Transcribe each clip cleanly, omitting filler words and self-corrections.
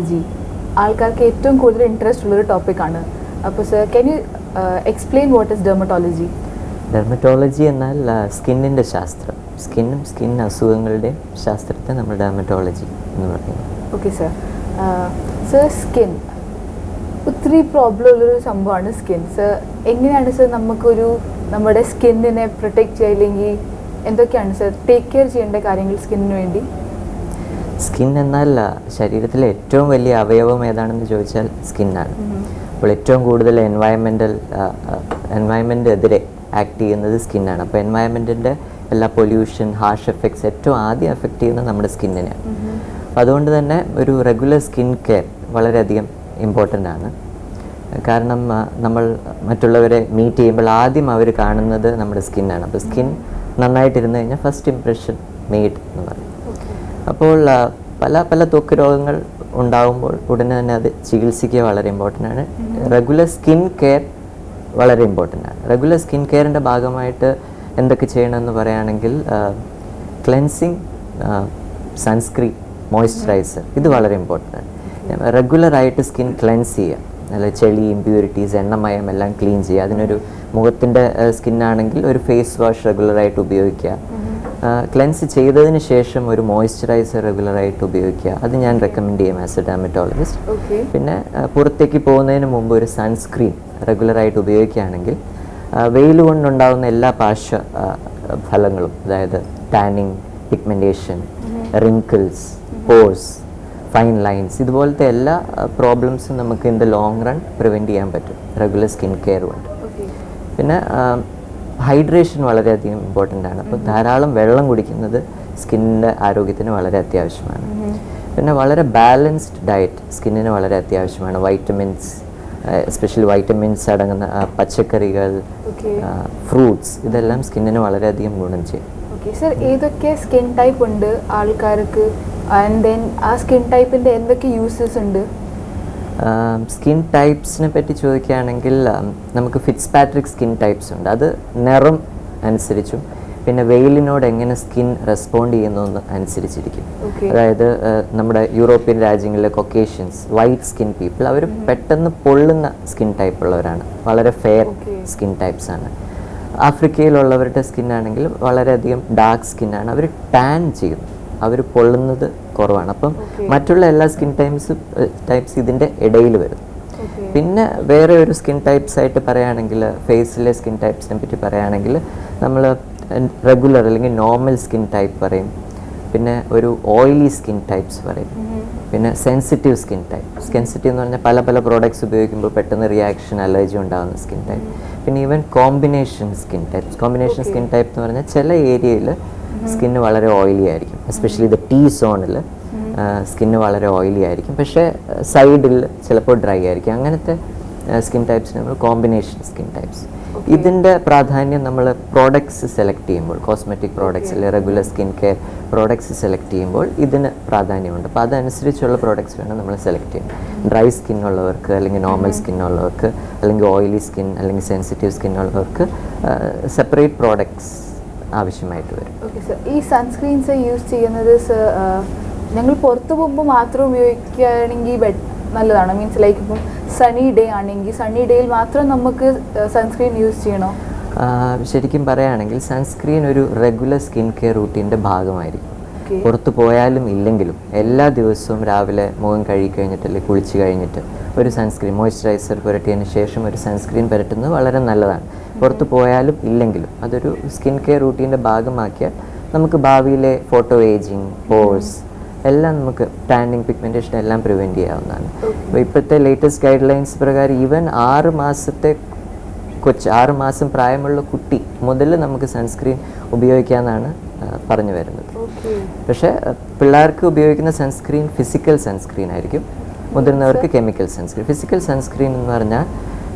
Dermatology ആൾക്കാർക്ക് ഏറ്റവും കൂടുതൽ ഇൻട്രസ്റ്റ് ഉള്ളൊരു ടോപ്പിക്കാണ്. അപ്പോൾ sir, can you explain what is dermatology? Dermatology എന്നാൽ സ്കിന്നിൻ്റെ ശാസ്ത്രം, സ്കിൻ അസുഖങ്ങളുടെയും ശാസ്ത്രത്തെ നമ്മൾ ഡെർമറ്റോളജി എന്ന് പറയുന്നു. Okay sir. സർ, സ്കിൻ ഒത്തിരി പ്രോബ്ലം ഉള്ളൊരു സംഭവമാണ് സ്കിൻ. സർ, എങ്ങനെയാണ് സർ നമ്മുടെ സ്കിന്നിനെ പ്രൊട്ടക്റ്റ് ചെയ്യില്ലെങ്കിൽ എന്തൊക്കെയാണ് സർ ടേക്ക് കെയർ ചെയ്യേണ്ട കാര്യങ്ങൾ സ്കിന്നിന് വേണ്ടി? സ്കിൻ എന്നാൽ ശരീരത്തിലെ ഏറ്റവും വലിയ അവയവം ഏതാണെന്ന് ചോദിച്ചാൽ സ്കിന്നാണ്. അപ്പോൾ ഏറ്റവും കൂടുതൽ എൻവയൺമെൻറ്റിനെതിരെ ആക്ട് ചെയ്യുന്നത് സ്കിന്നാണ്. അപ്പോൾ എൻവയൺമെൻറ്റിൻ്റെ എല്ലാ പൊല്യൂഷൻ, ഹാർഷ് എഫക്ട്സ് ഏറ്റവും ആദ്യം എഫക്റ്റ് ചെയ്യുന്നത് നമ്മുടെ സ്കിന്നിനെയാണ്. അപ്പോൾ അതുകൊണ്ട് തന്നെ ഒരു റെഗുലർ സ്കിൻ കെയർ വളരെയധികം ഇമ്പോർട്ടൻ്റ് ആണ്. കാരണം നമ്മൾ മറ്റുള്ളവരെ മീറ്റ് ചെയ്യുമ്പോൾ ആദ്യം അവർ കാണുന്നത് നമ്മുടെ സ്കിന്നാണ്. അപ്പോൾ സ്കിൻ നന്നായിട്ടിരുന്നു കഴിഞ്ഞാൽ ഫസ്റ്റ് ഇംപ്രഷൻ മെയ്ഡ് എന്ന് പറയും. അപ്പോൾ പല ത്വക്ക് രോഗങ്ങൾ ഉണ്ടാകുമ്പോൾ ഉടനെ തന്നെ അത് ചികിത്സിക്കുക വളരെ ഇമ്പോർട്ടൻ്റ് ആണ്. റെഗുലർ സ്കിൻ കെയർ വളരെ ഇമ്പോർട്ടൻ്റ് ആണ്. റെഗുലർ സ്കിൻ കെയറിൻ്റെ ഭാഗമായിട്ട് എന്തൊക്കെ ചെയ്യണമെന്ന് പറയുകയാണെങ്കിൽ ക്ലെൻസിങ്, സൺസ്ക്രീൻ, മോയ്സ്ചറൈസർ, ഇത് വളരെ ഇമ്പോർട്ടൻ്റ് ആണ്. റെഗുലറായിട്ട് സ്കിൻ ക്ലെൻസ് ചെയ്യുക, നല്ല ചെളി, ഇമ്പ്യൂരിറ്റീസ്, എണ്ണമയം എല്ലാം ക്ലീൻ ചെയ്യുക. അതിനൊരു മുഖത്തിൻ്റെ സ്കിന്നാണെങ്കിൽ ഒരു ഫേസ് വാഷ് റെഗുലറായിട്ട് ഉപയോഗിക്കുക. ക്ലെൻസ് ചെയ്തതിന് ശേഷം ഒരു മോയ്സ്ചറൈസർ റെഗുലറായിട്ട് ഉപയോഗിക്കുക. അത് ഞാൻ റെക്കമെൻഡ് ചെയ്യും ആസ് എ ഡെർമറ്റോളജിസ്റ്റ്. പിന്നെ പുറത്തേക്ക് പോകുന്നതിന് മുമ്പ് ഒരു സൺസ്ക്രീൻ റെഗുലറായിട്ട് ഉപയോഗിക്കുകയാണെങ്കിൽ വെയിൽ കൊണ്ടുണ്ടാകുന്ന എല്ലാ പാർശ്വ ഫലങ്ങളും, അതായത് tanning, pigmentation, wrinkles, pores, fine lines, ഇതുപോലത്തെ എല്ലാ പ്രോബ്ലംസും നമുക്ക് in the long run prevent ചെയ്യാൻ പറ്റും റെഗുലർ സ്കിൻ കെയർ കൊണ്ട്. പിന്നെ ഹൈഡ്രേഷൻ വളരെയധികം ഇമ്പോർട്ടൻ്റ് ആണ്. അപ്പോൾ ധാരാളം വെള്ളം കുടിക്കുന്നത് സ്കിന്നിൻ്റെ ആരോഗ്യത്തിന് വളരെ അത്യാവശ്യമാണ്. പിന്നെ വളരെ ബാലൻസ്ഡ് ഡയറ്റ് സ്കിന്നിന് വളരെ അത്യാവശ്യമാണ്. വൈറ്റമിൻസ്, എസ്പെഷ്യലി വൈറ്റമിൻസ് അടങ്ങുന്ന പച്ചക്കറികൾ, ഫ്രൂട്ട്സ്, ഇതെല്ലാം സ്കിന്നിന് വളരെയധികം ഗുണം ചെയ്യും. ഓക്കെ സർ, ഏതൊക്കെ സ്കിൻ ടൈപ്പ് ഉണ്ട് ആൾക്കാർക്ക്? ആൻഡ് ദെൻ ആ സ്കിൻ ടൈപ്പിൻ്റെ എന്തൊക്കെ യൂസസ് ഉണ്ട്? സ്കിൻ ടൈപ്സിനെ പറ്റി ചോദിക്കുകയാണെങ്കിൽ നമുക്ക് ഫിറ്റ്സ്പാട്രിക് സ്കിൻ ടൈപ്സ് ഉണ്ട്. അത് നിറം അനുസരിച്ചും പിന്നെ വെയിലിനോട് എങ്ങനെ സ്കിൻ റെസ്പോണ്ട് ചെയ്യുന്നു അനുസരിച്ചിരിക്കും. അതായത് നമ്മുടെ യൂറോപ്യൻ രാജ്യങ്ങളിലെ കൊക്കേഷ്യൻസ്, വൈറ്റ് സ്കിൻ പീപ്പിൾ, അവർ പെട്ടെന്ന് പൊള്ളുന്ന സ്കിൻ ടൈപ്പ് ഉള്ളവരാണ്, വളരെ ഫെയർ സ്കിൻ ടൈപ്സ് ആണ്. ആഫ്രിക്കയിലുള്ളവരുടെ സ്കിന്നാണെങ്കിൽ വളരെയധികം ഡാർക്ക് സ്കിന്നാണ്, അവർ ടാൻ ചെയ്യും, അവർ പൊള്ളുന്നത് കുറവാണ്. അപ്പം മറ്റുള്ള എല്ലാ സ്കിൻ ടൈപ്സ് ഇതിൻ്റെ ഇടയിൽ വരും. പിന്നെ വേറെ ഒരു സ്കിൻ ടൈപ്സ് ആയിട്ട് പറയുകയാണെങ്കിൽ, ഫേസിലെ സ്കിൻ ടൈപ്സിനെ പറ്റി പറയുകയാണെങ്കിൽ നമ്മൾ റെഗുലർ അല്ലെങ്കിൽ നോർമൽ സ്കിൻ ടൈപ്പ് പറയും, പിന്നെ ഒരു ഓയിലി സ്കിൻ ടൈപ്സ് പറയും, പിന്നെ സെൻസിറ്റീവ് സ്കിൻ ടൈപ്പ്. സെൻസിറ്റീവ് എന്ന് പറഞ്ഞാൽ പല പ്രോഡക്ട്സ് ഉപയോഗിക്കുമ്പോൾ പെട്ടെന്ന് റിയാക്ഷൻ, അലർജി ഉണ്ടാകുന്ന സ്കിൻ ടൈപ്പ്. പിന്നെ even combination skin types. Combination skin type എന്ന് പറഞ്ഞാൽ ചില ഏരിയയിൽ സ്കിന്ന് വളരെ ഓയിലി ആയിരിക്കും, എസ്പെഷ്യലി ഇത് ടീ സോണിൽ സ്കിന്ന് വളരെ ഓയിലി ആയിരിക്കും, പക്ഷേ സൈഡിൽ ചിലപ്പോൾ ഡ്രൈ ആയിരിക്കും. അങ്ങനത്തെ സ്കിൻ ടൈപ്സിന് നമ്മൾ കോമ്പിനേഷൻ സ്കിൻ ടൈപ്സ്. ഇതിൻ്റെ പ്രാധാന്യം നമ്മൾ പ്രോഡക്ട്സ് സെലക്ട് ചെയ്യുമ്പോൾ, കോസ്മെറ്റിക് പ്രോഡക്ട്സ് അല്ലെങ്കിൽ regular skin care products select ചെയ്യുമ്പോൾ ഇതിന് പ്രാധാന്യമുണ്ട്. അപ്പോൾ അതനുസരിച്ചുള്ള പ്രോഡക്ട്സ് വേണം നമ്മൾ സെലക്ട് ചെയ്യാൻ. ഡ്രൈ സ്കിന്നുള്ളവർക്ക് അല്ലെങ്കിൽ നോർമൽ സ്കിന്നുള്ളവർക്ക് അല്ലെങ്കിൽ ഓയിലി സ്കിൻ അല്ലെങ്കിൽ സെൻസിറ്റീവ് സ്കിന്നുള്ളവർക്ക് സെപ്പറേറ്റ് പ്രോഡക്ട്സ് ആവശ്യമായിട്ട് വരും. ഓക്കെ സർ, ഈ സൺസ്ക്രീൻസ് യൂസ് ചെയ്യുന്നത് സർ ഞങ്ങൾ പുറത്ത് പോകുമ്പോൾ മാത്രം ഉപയോഗിക്കുകയാണെങ്കിൽ നല്ലതാണ്? മീൻസ് ലൈക്ക് ഇപ്പം സണ്ണി ഡേ ആണെങ്കിൽ സണ്ണി ഡേയിൽ മാത്രം നമുക്ക് സൺസ്ക്രീൻ യൂസ് ചെയ്യണോ? ശരിക്കും പറയുകയാണെങ്കിൽ സൺസ്ക്രീൻ ഒരു റെഗുലർ സ്കിൻ കെയർ റൂട്ടീൻ്റെ ഭാഗമായിരിക്കും. പുറത്ത് പോയാലും ഇല്ലെങ്കിലും എല്ലാ ദിവസവും രാവിലെ മുഖം കഴുകി കഴിഞ്ഞിട്ട് അല്ലെങ്കിൽ കുളിച്ച് കഴിഞ്ഞിട്ട് ഒരു സൺസ്ക്രീൻ, മോയ്സ്ചറൈസർ പുരട്ടിയതിന് ശേഷം ഒരു സൺസ്ക്രീൻ പുരട്ടുന്നത് വളരെ നല്ലതാണ്. പുറത്ത് പോയാലും ഇല്ലെങ്കിലും അതൊരു സ്കിൻ കെയർ റൂട്ടീൻ്റെ ഭാഗമാക്കിയാൽ നമുക്ക് ഭാവിയിലെ ഫോട്ടോ ഏജിങ്, പോഴ്സ് എല്ലാം നമുക്ക് ടാനിങ്, പിഗ്മെൻറ്റേഷൻ എല്ലാം പ്രിവെൻറ്റ് ചെയ്യാവുന്നതാണ്. അപ്പോൾ ഇപ്പോഴത്തെ ലേറ്റസ്റ്റ് ഗൈഡ് ലൈൻസ് പ്രകാരം ഈവൻ 6 മാസം പ്രായമുള്ള കുട്ടി മുതൽ നമുക്ക് സൺസ്ക്രീൻ ഉപയോഗിക്കാമെന്നാണ് പറഞ്ഞു വരുന്നത്. പക്ഷേ പിള്ളേർക്ക് ഉപയോഗിക്കുന്ന സൺസ്ക്രീൻ ഫിസിക്കൽ സൺസ്ക്രീൻ ആയിരിക്കും, മുതിർന്നവർക്ക് കെമിക്കൽ സൺസ്ക്രീൻ. ഫിസിക്കൽ സൺസ്ക്രീൻ എന്ന് പറഞ്ഞാൽ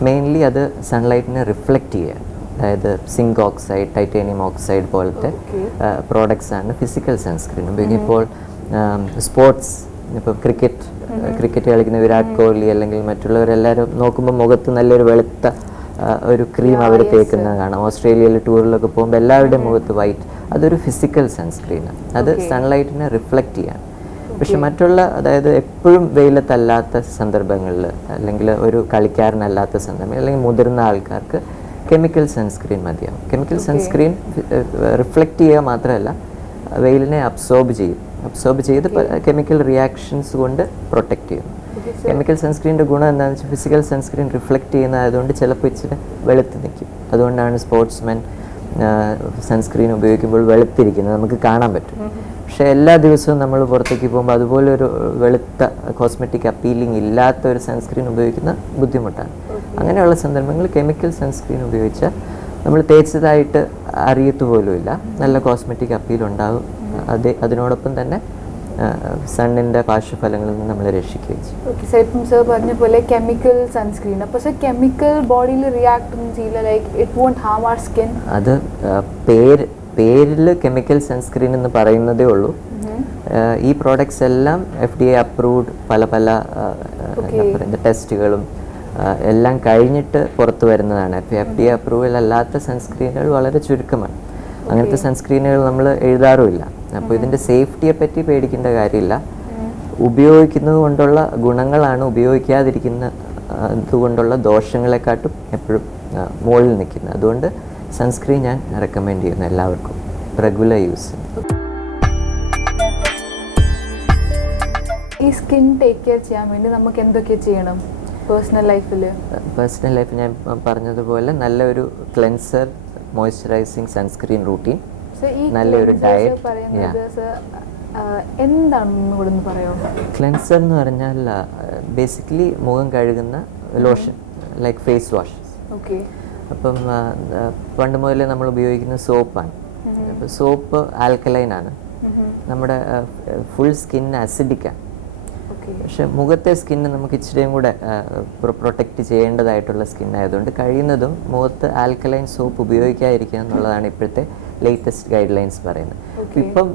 മെയിൻലി അത് സൺലൈറ്റിനെ റിഫ്ലക്റ്റ് ചെയ്യുക, അതായത് സിങ്ക് ഓക്സൈഡ്, ടൈറ്റാനിയം ഓക്സൈഡ് പോലത്തെ പ്രോഡക്ട്സാണ് ഫിസിക്കൽ സൺസ്ക്രീൻ. ഇപ്പോൾ സ്പോർട്സ്, ഇപ്പോൾ ക്രിക്കറ്റ് കളിക്കുന്ന വിരാട് കോഹ്ലി അല്ലെങ്കിൽ മറ്റുള്ളവരെല്ലാവരും നോക്കുമ്പോൾ മുഖത്ത് നല്ലൊരു വെളുത്ത ഒരു ക്രീം അവർ തേക്കുന്നത് കാണാം. ഓസ്ട്രേലിയയിൽ ടൂറിലൊക്കെ പോകുമ്പോൾ എല്ലാവരുടെയും മുഖത്ത് വൈറ്റ്, അതൊരു ഫിസിക്കൽ സൺസ്ക്രീനാണ്. അത് സൺലൈറ്റിനെ റിഫ്ലക്റ്റ് ചെയ്യാൻ. പക്ഷെ മറ്റുള്ള അതായത് എപ്പോഴും വെയിലത്തല്ലാത്ത സന്ദർഭങ്ങളിൽ അല്ലെങ്കിൽ ഒരു കളിക്കാരനല്ലാത്ത സന്ദർഭം അല്ലെങ്കിൽ മുതിർന്ന ആൾക്കാർക്ക് കെമിക്കൽ സൺസ്ക്രീൻ മതിയാവും. കെമിക്കൽ സൺസ്ക്രീൻ റിഫ്ലക്റ്റ് ചെയ്യുക മാത്രമല്ല വെയിലിനെ അബ്സോർബ് ചെയ്ത് കെമിക്കൽ റിയാക്ഷൻസ് കൊണ്ട് പ്രൊട്ടക്റ്റ് ചെയ്യും. കെമിക്കൽ സൺസ്ക്രീൻ്റെ ഗുണം എന്താണെന്ന് വെച്ചാൽ ഫിസിക്കൽ സൺസ്ക്രീൻ റിഫ്ലക്റ്റ് ചെയ്യുന്നതായതുകൊണ്ട് ചിലപ്പോൾ ഇച്ചിരി വെളുത്ത് നിൽക്കും. അതുകൊണ്ടാണ് സ്പോർട്സ്മെൻ സൺസ്ക്രീൻ ഉപയോഗിക്കുമ്പോൾ വെളുത്തിരിക്കുന്നത് നമുക്ക് കാണാൻ പറ്റും. പക്ഷേ എല്ലാ ദിവസവും നമ്മൾ പുറത്തേക്ക് പോകുമ്പോൾ അതുപോലെ ഒരു വെളുത്ത കോസ്മെറ്റിക് അപ്പീലിംഗ് ഇല്ലാത്ത ഒരു സൺസ്ക്രീൻ ഉപയോഗിക്കുന്ന ബുദ്ധിമുട്ടാണ്. അങ്ങനെയുള്ള സന്ദർഭങ്ങളിൽ കെമിക്കൽ സൺസ്ക്രീൻ ഉപയോഗിച്ചാൽ നമ്മൾ തേച്ചതായിട്ട് അറിയത്തുപോലുമില്ല, നല്ല കോസ്മെറ്റിക് അപ്പീൽ ഉണ്ടാകും. അതിനോടൊപ്പം തന്നെ സണ്ണിൻ്റെ പാർശ്വഫലങ്ങളിൽ നിന്ന് നമ്മളെ രക്ഷിക്കുകയും ചെയ്യും. ഓക്കെ സാർ, ഇപ്പം സാർ പറഞ്ഞ പോലെ കെമിക്കൽ സൺസ്ക്രീൻ, അപ്പോൾ സാർ കെമിക്കൽ ബോഡിയിൽ റിയാക്ട് ഒന്നും ചെയ്യില്ല, like it won't harm our skin? അത് പേരിൽ കെമിക്കൽ സൺസ്ക്രീൻ എന്ന് പറയുന്നതേ ഉള്ളൂ. ഈ പ്രോഡക്ട്സ് എല്ലാം FDA അപ്രൂവ്ഡ് പല ടെസ്റ്റുകളും എല്ലാം കഴിഞ്ഞിട്ട് പുറത്തു വരുന്നതാണ്. FDA അപ്രൂവൽ അല്ലാത്ത സൺസ്ക്രീനുകൾ വളരെ ചുരുക്കമാണ്. അങ്ങനത്തെ സൺസ്ക്രീനുകൾ നമ്മൾ എഴുതാറുമില്ല. അപ്പോൾ ഇതിൻ്റെ സേഫ്റ്റിയെ പറ്റി പേടിക്കേണ്ട കാര്യമില്ല. ഉപയോഗിക്കുന്നത് കൊണ്ടുള്ള ഗുണങ്ങളാണ് ഉപയോഗിക്കാതിരിക്കുന്നത് കൊണ്ടുള്ള ദോഷങ്ങളെക്കാട്ടും എപ്പോഴും മുകളിൽ നിൽക്കുന്നത്. അതുകൊണ്ട് സൺസ്ക്രീൻ ഞാൻ റെക്കമെൻഡ് ചെയ്യുന്നു എല്ലാവർക്കും റെഗുലർ യൂസ്. ഈ സ്കിൻ ടേക്ക് കെയർ ചെയ്യാൻ വേണ്ടി നമുക്ക് എന്തൊക്കെ ചെയ്യണം പേഴ്സണൽ ലൈഫിൽ? ഞാൻ പറഞ്ഞതുപോലെ നല്ലൊരു ക്ലെൻസർ, മോയ്സ്ചറൈസിങ് സൺസ്ക്രീൻ റൂട്ടീൻ, നല്ലൊരു ഡയറ്റ്. എന്താണെന്ന് പറയാമോ? ക്ലെൻസർ എന്ന് പറഞ്ഞാൽ ബേസിക്കലി മുഖം കഴുകുന്ന lotion like face wash. Okay. അപ്പം പണ്ട് മുതലേ നമ്മൾ ഉപയോഗിക്കുന്ന സോപ്പാണ്. അപ്പോൾ സോപ്പ് ആൽക്കലൈനാണ്, നമ്മുടെ ഫുൾ സ്കിൻ അസിഡിക്കാണ്. പക്ഷെ മുഖത്തെ സ്കിന്ന് നമുക്ക് ഇച്ചിരിയും കൂടെ പ്രൊട്ടക്റ്റ് ചെയ്യേണ്ടതായിട്ടുള്ള സ്കിൻ ആയതുകൊണ്ട് കഴിയുന്നതും മുഖത്ത് ആൽക്കലൈൻ സോപ്പ് ഉപയോഗിക്കാതിരിക്കുക എന്നുള്ളതാണ് ഇപ്പോഴത്തെ ലേറ്റസ്റ്റ് ഗൈഡ് ലൈൻസ് പറയുന്നത്. ഇപ്പം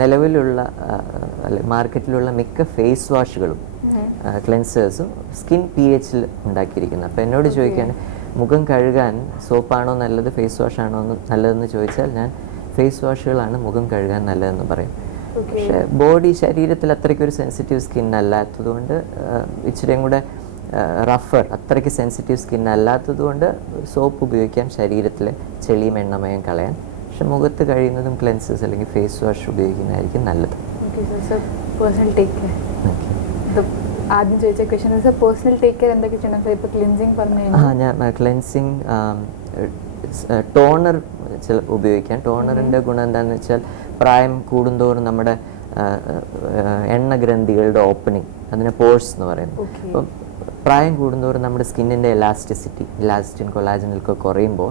നിലവിലുള്ള മാർക്കറ്റിലുള്ള മിക്ക ഫേസ് വാഷുകളും ക്ലെൻസേഴ്സും സ്കിൻ pH ഉണ്ടാക്കിയിരിക്കുന്നത്. അപ്പോൾ എന്നോട് ചോദിക്കുകയാണ് മുഖം കഴുകാൻ സോപ്പാണോ നല്ലത് ഫേസ് വാഷാണോ നല്ലതെന്ന് ചോദിച്ചാൽ ഞാൻ ഫേസ് വാഷുകളാണ് മുഖം കഴുകാൻ നല്ലതെന്ന് പറയും. പക്ഷേ ശരീരത്തിൽ അത്രയ്ക്കൊരു സെൻസിറ്റീവ് സ്കിൻ അല്ലാത്തതുകൊണ്ട് ഇച്ചിരിയും കൂടെ റഫർ, അത്രയ്ക്ക് സെൻസിറ്റീവ് സ്കിൻ അല്ലാത്തതുകൊണ്ട് സോപ്പ് ഉപയോഗിക്കാം ശരീരത്തിലെ ചെളിയും എണ്ണമയം കളയാൻ. പക്ഷെ മുഖത്ത് കഴിയുന്നതും ക്ലെൻസേഴ്സ് അല്ലെങ്കിൽ ഫേസ് വാഷ് ഉപയോഗിക്കുന്നതായിരിക്കും നല്ലത്. ആദ്യം ചോദിച്ച ക്വസ്റ്റൻ പേഴ്സണൽ ടേക്ക് കെയർ എന്തൊക്കെ ചെയ്യണം? ഇപ്പോൾ ക്ലിൻസിങ് പറഞ്ഞു. ഞാൻ ക്ലെൻസിങ് ടോണർ ഉപയോഗിക്കാം. ടോണറിൻ്റെ ഗുണം എന്താണെന്ന് വെച്ചാൽ പ്രായം കൂടുന്തോറും നമ്മുടെ എണ്ണഗ്രന്ഥികളുടെ ഓപ്പണിങ്, അതിനെ പോഴ്സ് എന്ന് പറയുന്നത്. അപ്പം പ്രായം കൂടുന്തോറും നമ്മുടെ സ്കിന്നിൻ്റെ എലാസ്റ്റിസിറ്റി, ഇലാസ്റ്റിൻ, കൊളാജനൊക്കെ കുറയുമ്പോൾ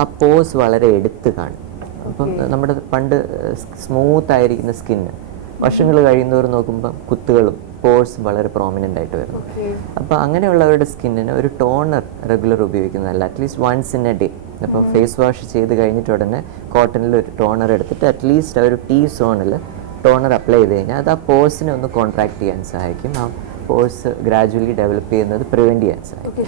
ആ പോഴ്സ് വളരെ എടുത്ത് കാണും. അപ്പം നമ്മുടെ പണ്ട് സ്മൂത്ത് ആയിരിക്കുന്ന സ്കിന്ന് വർഷങ്ങൾ കഴിയുന്നവർ നോക്കുമ്പോൾ കുത്തുകളും പോഴ്സ് വളരെ പ്രോമിനൻ്റ് ആയിട്ട് വരുന്നു. അപ്പോൾ അങ്ങനെയുള്ളവരുടെ സ്കിന്നിന് ഒരു ടോണർ റെഗുലർ ഉപയോഗിക്കുന്നതല്ല, at least once in a day. അപ്പോൾ ഫേസ് വാഷ് ചെയ്ത് കഴിഞ്ഞിട്ട് ഉടനെ കോട്ടണിൽ ഒരു ടോണർ എടുത്തിട്ട് അറ്റ്ലീസ്റ്റ് ഒരു സോണിൽ ടോണർ അപ്ലൈ ചെയ്ത് കഴിഞ്ഞാൽ അത് ആ പോഴ്സിനെ ഒന്ന് കോൺട്രാക്ട് ചെയ്യാൻ സഹായിക്കും. ആ പോഴ്സ് ഗ്രാജുവലി ഡെവലപ്പ് ചെയ്യുന്നത് പ്രിവെൻറ്റ് ചെയ്യാൻ സഹായിക്കും.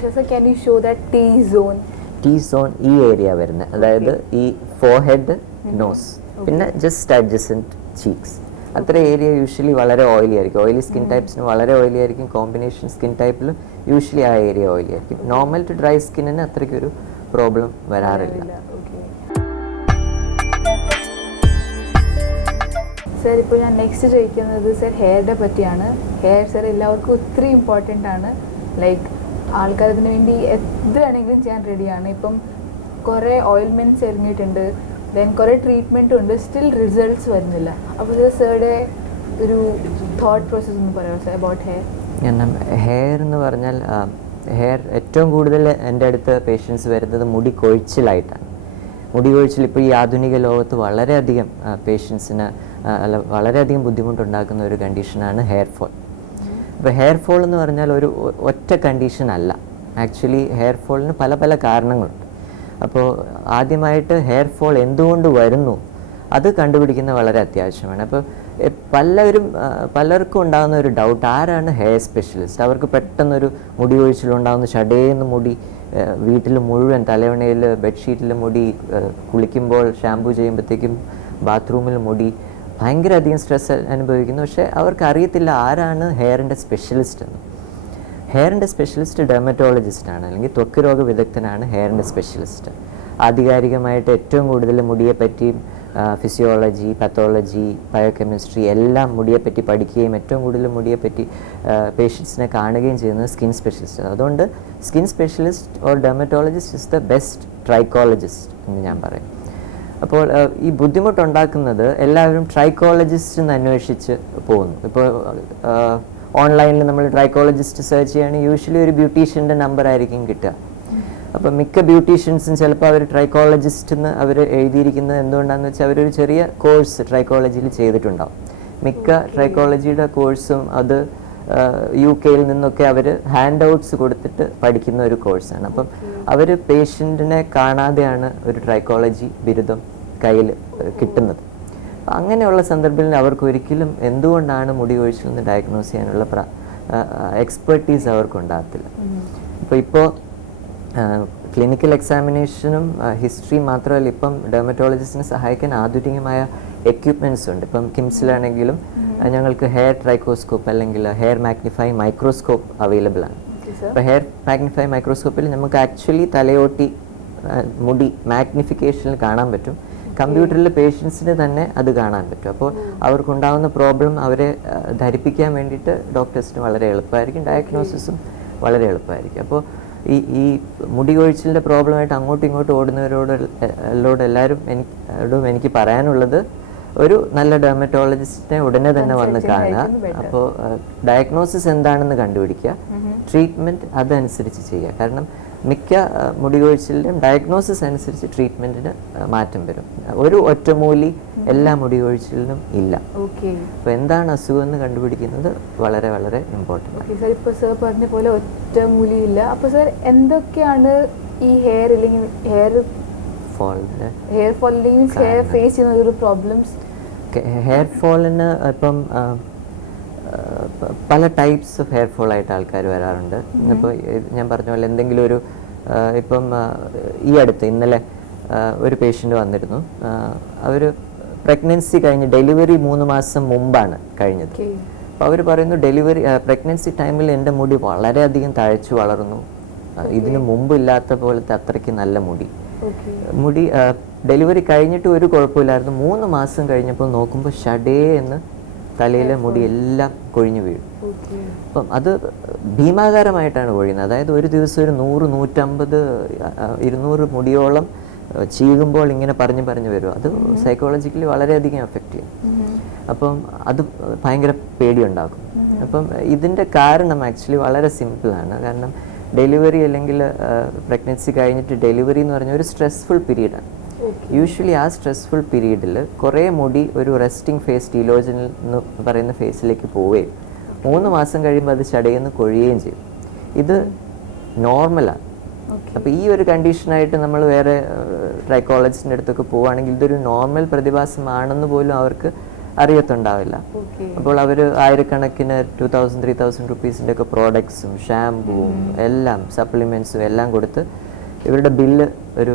T-zone ഈ ഏരിയ വരുന്നത്, അതായത് ഈ ഫോർഹെഡ്, നോസ്, പിന്നെ ജസ്റ്റ് അഡ്ജസൻറ്റ് ചീക്സ്, അത്ര ഏരിയ യൂഷ്വലി വളരെ ഓയിലി ആയിരിക്കും. ഓയിലി സ്കിൻ ടൈപ്സിന് വളരെ ഓയിലി ആയിരിക്കും. കോമ്പിനേഷൻ സ്കിൻ ടൈപ്പിൽ യൂഷ്വലി ആ ഏരിയ ഓയിലി ആയിരിക്കും. നോർമൽ ടു ഡ്രൈ സ്കിന്നിന് അത്രയ്ക്കൊരു പ്രോബ്ലം വരാറില്ല. സർ, ഇപ്പോൾ ഞാൻ നെക്സ്റ്റ് ചോദിക്കുന്നത് സർ ഹെയറിനെ പറ്റിയാണ്. ഹെയർ സർ എല്ലാവർക്കും ഒത്തിരി ഇമ്പോർട്ടൻ്റ് ആണ്. ലൈക്ക് ആൾക്കാർ ഇതിനു വേണ്ടി എന്താണെങ്കിലും ചെയ്യാൻ റെഡിയാണ്. ഇപ്പം കുറേ ഓയിൽമെൻറ്റ്സ് ഇറങ്ങിയിട്ടുണ്ട്, ദെൻ കുറേ ട്രീറ്റ്മെൻറ്റും ഉണ്ട്, സ്റ്റിൽ റിസൾട്ട്സ് വരുന്നില്ല. അപ്പോൾ സാറുടെ ഒരു തോട്ട് പ്രോസസ്സ് ഒന്ന് പറയാമോ സാർ അബൌട്ട് ഹെയർ? ഹെയർ എന്ന് പറഞ്ഞാൽ ഹെയർ ഏറ്റവും കൂടുതൽ എൻ്റെ അടുത്ത് പേഷ്യൻസ് വരുന്നത് മുടി കൊഴിച്ചിലായിട്ടാണ്. മുടി കൊഴിച്ചിൽ ഇപ്പോൾ ഈ ആധുനിക ലോകത്ത് വളരെയധികം പേഷ്യൻസിന് വളരെയധികം ബുദ്ധിമുട്ടുണ്ടാക്കുന്ന ഒരു കണ്ടീഷനാണ് ഹെയർ ഫോൾ. അപ്പോൾ ഹെയർ ഫോൾ എന്ന് പറഞ്ഞാൽ ഒരു ഒറ്റ കണ്ടീഷൻ അല്ല. ആക്ച്വലി ഹെയർ ഫോളിന് പല കാരണങ്ങളുണ്ട്. അപ്പോൾ ആദ്യമായിട്ട് ഹെയർ ഫോൾ എന്തുകൊണ്ട് വരുന്നു അത് കണ്ടുപിടിക്കുന്ന വളരെ അത്യാവശ്യമാണ്. അപ്പോൾ പലർക്കും ഉണ്ടാകുന്ന ഒരു ഡൗട്ട്, ആരാണ് ഹെയർ സ്പെഷ്യലിസ്റ്റ്? അവർക്ക് പെട്ടെന്നൊരു മുടി കൊഴിച്ചിലുണ്ടാകുന്ന ഷടേന്ന് മുടി വീട്ടിൽ മുഴുവൻ, തലവണയിൽ, ബെഡ്ഷീറ്റിൽ മുടി, കുളിക്കുമ്പോൾ ഷാമ്പു ചെയ്യുമ്പോഴത്തേക്കും ബാത്റൂമിൽ മുടി, ഭയങ്കര അധികം സ്ട്രെസ് അനുഭവിക്കുന്നു. പക്ഷേ അവർക്ക് അറിയത്തില്ല ആരാണ് ഹെയറിൻ്റെ സ്പെഷ്യലിസ്റ്റ് എന്ന്. ഹെയറിൻ്റെ സ്പെഷ്യലിസ്റ്റ് ഡെർമറ്റോളജിസ്റ്റാണ്, അല്ലെങ്കിൽ ത്വക്ക് രോഗ വിദഗ്ധനാണ് ഹെയറിൻ്റെ സ്പെഷ്യലിസ്റ്റ്. ആധികാരികമായിട്ട് ഏറ്റവും കൂടുതൽ മുടിയെപ്പറ്റിയും ഫിസിയോളജി, പത്തോളജി, ബയോകെമിസ്ട്രി എല്ലാം മുടിയെപ്പറ്റി പഠിക്കുകയും ഏറ്റവും കൂടുതൽ മുടിയെപ്പറ്റി പേഷ്യൻസിനെ കാണുകയും ചെയ്യുന്നത് സ്കിൻ സ്പെഷ്യലിസ്റ്റ്. അതുകൊണ്ട് skin specialist or dermatologist is the best trichologist എന്ന് ഞാൻ പറയും. അപ്പോൾ ഈ ബുദ്ധിമുട്ടുണ്ടാക്കുന്നത് എല്ലാവരും ട്രൈക്കോളജിസ്റ്റ് എന്ന് അന്വേഷിച്ച് പോകുന്നു. ഇപ്പോൾ ഓൺലൈനിൽ നമ്മൾ ട്രൈക്കോളജിസ്റ്റ് സെർച്ച് ചെയ്യുകയാണെങ്കിൽ യൂഷ്വലി ഒരു ബ്യൂട്ടീഷ്യൻ്റെ നമ്പർ ആയിരിക്കും കിട്ടുക. അപ്പം മിക്ക ബ്യൂട്ടീഷ്യൻസും ചിലപ്പോൾ അവർ ട്രൈക്കോളജിസ്റ്റ് എന്ന് അവർ എഴുതിയിരിക്കുന്നത് എന്തുകൊണ്ടാണെന്ന് വെച്ചാൽ അവരൊരു ചെറിയ കോഴ്സ് ട്രൈക്കോളജിയിൽ ചെയ്തിട്ടുണ്ടാവും. മിക്ക ട്രൈക്കോളജിയുടെ കോഴ്സും അത് UK നിന്നൊക്കെ അവർ ഹാൻഡ് ഔട്ട്സ് കൊടുത്തിട്ട് പഠിക്കുന്ന ഒരു കോഴ്സാണ്. അപ്പം അവർ പേഷ്യൻറ്റിനെ കാണാതെയാണ് ഒരു ട്രൈക്കോളജി ബിരുദം കയ്യിൽ കിട്ടുന്നത്. അങ്ങനെയുള്ള സന്ദർഭത്തിൽ അവർക്ക് ഒരിക്കലും എന്തുകൊണ്ടാണ് മുടി കൊഴിച്ചിൽ എന്ന് ഡയഗ്നോസ് ചെയ്യാനുള്ള എക്സ്പെർട്ടീസ് അവർക്കുണ്ടാകത്തില്ല. ഇപ്പോൾ ക്ലിനിക്കൽ എക്സാമിനേഷനും ഹിസ്റ്ററി മാത്രമല്ല, ഇപ്പം ഡെർമറ്റോളജിസ്റ്റിനെ സഹായിക്കാൻ ആധുനികമായ എക്യുപ്മെൻറ്റ്സ് ഉണ്ട്. ഇപ്പം കിംസിലാണെങ്കിലും ഞങ്ങൾക്ക് ഹെയർ ട്രൈക്കോസ്കോപ്പ് അല്ലെങ്കിൽ ഹെയർ മാഗ്നിഫൈങ് മൈക്രോസ്കോപ്പ് അവൈലബിൾ ആണ്. അപ്പോൾ ഹെയർ മാഗ്നിഫൈങ് മൈക്രോസ്കോപ്പിൽ നമുക്ക് ആക്ച്വലി തലയോട്ടി മുടി മാഗ്നിഫിക്കേഷനിൽ കാണാൻ പറ്റും. കമ്പ്യൂട്ടറിൽ പേഷ്യൻസിന് തന്നെ അത് കാണാൻ പറ്റും. അപ്പോൾ അവർക്കുണ്ടാകുന്ന പ്രോബ്ലം അവരെ ധരിപ്പിക്കാൻ വേണ്ടിയിട്ട് ഡോക്ടേഴ്സിന് വളരെ എളുപ്പമായിരിക്കും, ഡയഗ്നോസിസും വളരെ എളുപ്പമായിരിക്കും. അപ്പോൾ ഈ മുടി കൊഴിച്ചിലിൻ്റെ പ്രോബ്ലമായിട്ട് അങ്ങോട്ടും ഇങ്ങോട്ടും ഓടുന്നവരോട് എല്ലാവരും എനിക്ക് പറയാനുള്ളത്, ഒരു നല്ല ഡെർമറ്റോളജിസ്റ്റിനെ ഉടനെ തന്നെ വന്ന് കാണുക. അപ്പോൾ ഡയഗ്നോസിസ് എന്താണെന്ന് കണ്ടുപിടിക്കുക, ട്രീറ്റ്മെൻറ്റ് അതനുസരിച്ച് ചെയ്യുക. കാരണം മിക്ക മുടി കൊഴിച്ചിലിൻ്റെയും ഡയഗ്നോസിസ് അനുസരിച്ച് ട്രീറ്റ്മെൻറ്റിന് മാറ്റം വരും. ഒരു ഒറ്റമൂലി എല്ലാ മുടി കൊഴിച്ചിലിനും ഇല്ല. അപ്പോൾ എന്താണ് അസുഖം എന്ന് കണ്ടുപിടിക്കുന്നത് വളരെ വളരെ ഇമ്പോർട്ടൻ്റ്. സാർ ഇപ്പോൾ സാർ പറഞ്ഞ പോലെ ഒറ്റമൂലി ഇല്ല. അപ്പോൾ സാർ എന്തൊക്കെയാണ് ഈ ഹെയർ അല്ലെങ്കിൽ ഹെയർ ഫോൾ അല്ലെങ്കിൽ ഹെയർ ഫേസ് ചെയ്യുന്ന ഒരു പ്രോബ്ലംസ്? ഹെയർ ഫോളിന് ഇപ്പം പല ടൈപ്സ് ഓഫ് ഹെയർ ഫോൾ ആയിട്ട് ആൾക്കാർ വരാറുണ്ട്. ഇപ്പോൾ ഞാൻ പറഞ്ഞ പോലെ എന്തെങ്കിലും ഒരു ഇപ്പം ഈ അടുത്ത് ഇന്നലെ ഒരു പേഷ്യൻ്റ് വന്നിരുന്നു. അവർ പ്രഗ്നൻസി കഴിഞ്ഞ് ഡെലിവറി 3 മാസം മുമ്പാണ് കഴിഞ്ഞത്. അപ്പോൾ അവർ പറയുന്നു, പ്രഗ്നൻസി ടൈമിൽ എൻ്റെ മുടി വളരെയധികം തഴച്ചു വളർന്നു, ഇതിനു മുമ്പ് ഇല്ലാത്ത പോലത്തെ അത്രയ്ക്ക് നല്ല മുടി. ഡെലിവറി കഴിഞ്ഞിട്ട് ഒരു കുഴപ്പമില്ലായിരുന്നു. 3 മാസം കഴിഞ്ഞപ്പോൾ നോക്കുമ്പോൾ ഷഡേ എന്ന് തലയിലെ മുടി എല്ലാം കൊഴിഞ്ഞു വീഴും. അപ്പം അത് ഭീമാകാരമായിട്ടാണ് കൊഴിയുന്നത്. അതായത് ഒരു ദിവസം ഒരു 100, 150, 200 മുടിയോളം ചീകുമ്പോൾ ഇങ്ങനെ പറഞ്ഞു വരും. അത് സൈക്കോളജിക്കലി വളരെയധികം എഫക്റ്റ് ചെയ്യും. അപ്പം അത് ഭയങ്കര പേടിയുണ്ടാക്കും. അപ്പം ഇതിൻ്റെ കാരണം ആക്ച്വലി വളരെ സിമ്പിളാണ്. കാരണം ഡെലിവറി അല്ലെങ്കിൽ പ്രഗ്നൻസി കഴിഞ്ഞിട്ട് ഡെലിവറി എന്ന് പറഞ്ഞാൽ ഒരു സ്ട്രെസ്ഫുൾ പീരീഡാണ്. യൂഷ്വലി ആ സ്ട്രെസ്ഫുൾ പീരീഡിൽ കുറേ മുടി ഒരു റെസ്റ്റിംഗ് ഫേസ്, ടീലോജനൽ എന്ന് പറയുന്ന ഫേസിലേക്ക് പോവുകയും 3 മാസം കഴിയുമ്പോൾ അത് ചടയെന്ന് കൊഴിയുകയും ചെയ്യും. ഇത് നോർമലാണ്. അപ്പോൾ ഈ ഒരു കണ്ടീഷനായിട്ട് നമ്മൾ വേറെ ട്രൈക്കോളജിസ്റ്റിൻ്റെ അടുത്തൊക്കെ പോവുകയാണെങ്കിൽ ഇതൊരു നോർമൽ പ്രതിഭാസമാണെന്ന് പോലും അവർക്ക് അറിയത്തുണ്ടാവില്ല. അപ്പോൾ അവർ ആയിരക്കണക്കിന് 2000, 3000 റുപ്പീസിൻ്റെ ഒക്കെ പ്രോഡക്ട്സും ഷാമ്പൂവും എല്ലാം സപ്ലിമെൻറ്റ്സും എല്ലാം കൊടുത്ത് ഇവരുടെ ബില്ല് ഒരു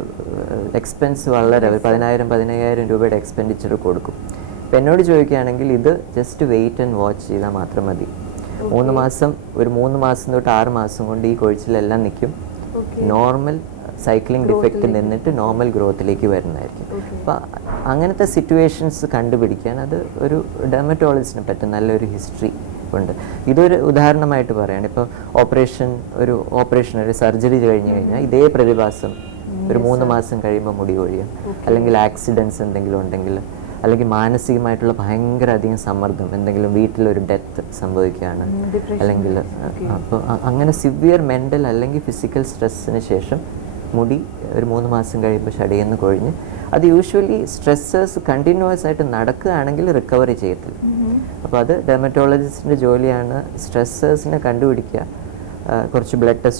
എക്സ്പെൻസ് വളരെ 10,000-15,000 രൂപയുടെ എക്സ്പെൻഡിച്ചർ കൊടുക്കും. അപ്പം എന്നോട് ചോദിക്കുകയാണെങ്കിൽ ഇത് ജസ്റ്റ് വെയിറ്റ് ആൻഡ് വാച്ച് ചെയ്താൽ മാത്രം മതി. 3 മാസം തൊട്ട് 6 മാസം കൊണ്ട് ഈ കൊഴിച്ചിലെല്ലാം നിൽക്കും. നോർമൽ സൈക്ലിംഗ് ഡിഫക്റ്റ് നിന്നിട്ട് നോർമൽ ഗ്രോത്തിലേക്ക് വരുന്നതായിരിക്കും. അപ്പോൾ അങ്ങനത്തെ സിറ്റുവേഷൻസ് കണ്ടുപിടിക്കാൻ അത് ഒരു ഡെർമറ്റോളജിസ്റ്റിനെ പറ്റും നല്ലൊരു ഹിസ്റ്ററി ഉണ്ട്. ഇതൊരു ഉദാഹരണമായിട്ട് പറയുകയാണ്. ഇപ്പോൾ ഒരു സർജറി കഴിഞ്ഞ് കഴിഞ്ഞാൽ ഇതേ പ്രതിഭാസം ഒരു 3 മാസം കഴിയുമ്പോൾ മുടി കൊഴിയും. അല്ലെങ്കിൽ ആക്സിഡൻസ് എന്തെങ്കിലും ഉണ്ടെങ്കിൽ, അല്ലെങ്കിൽ മാനസികമായിട്ടുള്ള ഭയങ്കര അധികം സമ്മർദ്ദം, എന്തെങ്കിലും വീട്ടിലൊരു ഡെത്ത് സംഭവിക്കുകയാണ്, അല്ലെങ്കിൽ അപ്പോൾ അങ്ങനെ സിവിയർ മെൻ്റൽ അല്ലെങ്കിൽ ഫിസിക്കൽ സ്ട്രെസ്സിന് ശേഷം മുടി ഒരു 3 മാസം കഴിയുമ്പോൾ ഷടയെന്ന് കൊഴിഞ്ഞ് അത് യൂഷ്വലി സ്ട്രെസ്സേഴ്സ് കണ്ടിന്യൂസ് ആയിട്ട് നടക്കുകയാണെങ്കിൽ റിക്കവറി ചെയ്യത്തില്ല. അപ്പോൾ അത് ഡെർമറ്റോളജിസ്റ്റിൻ്റെ ജോലിയാണ് സ്ട്രെസ്സേഴ്സിനെ കണ്ടുപിടിക്കുക, കുറച്ച് ബ്ലഡ് ടെസ്റ്റ്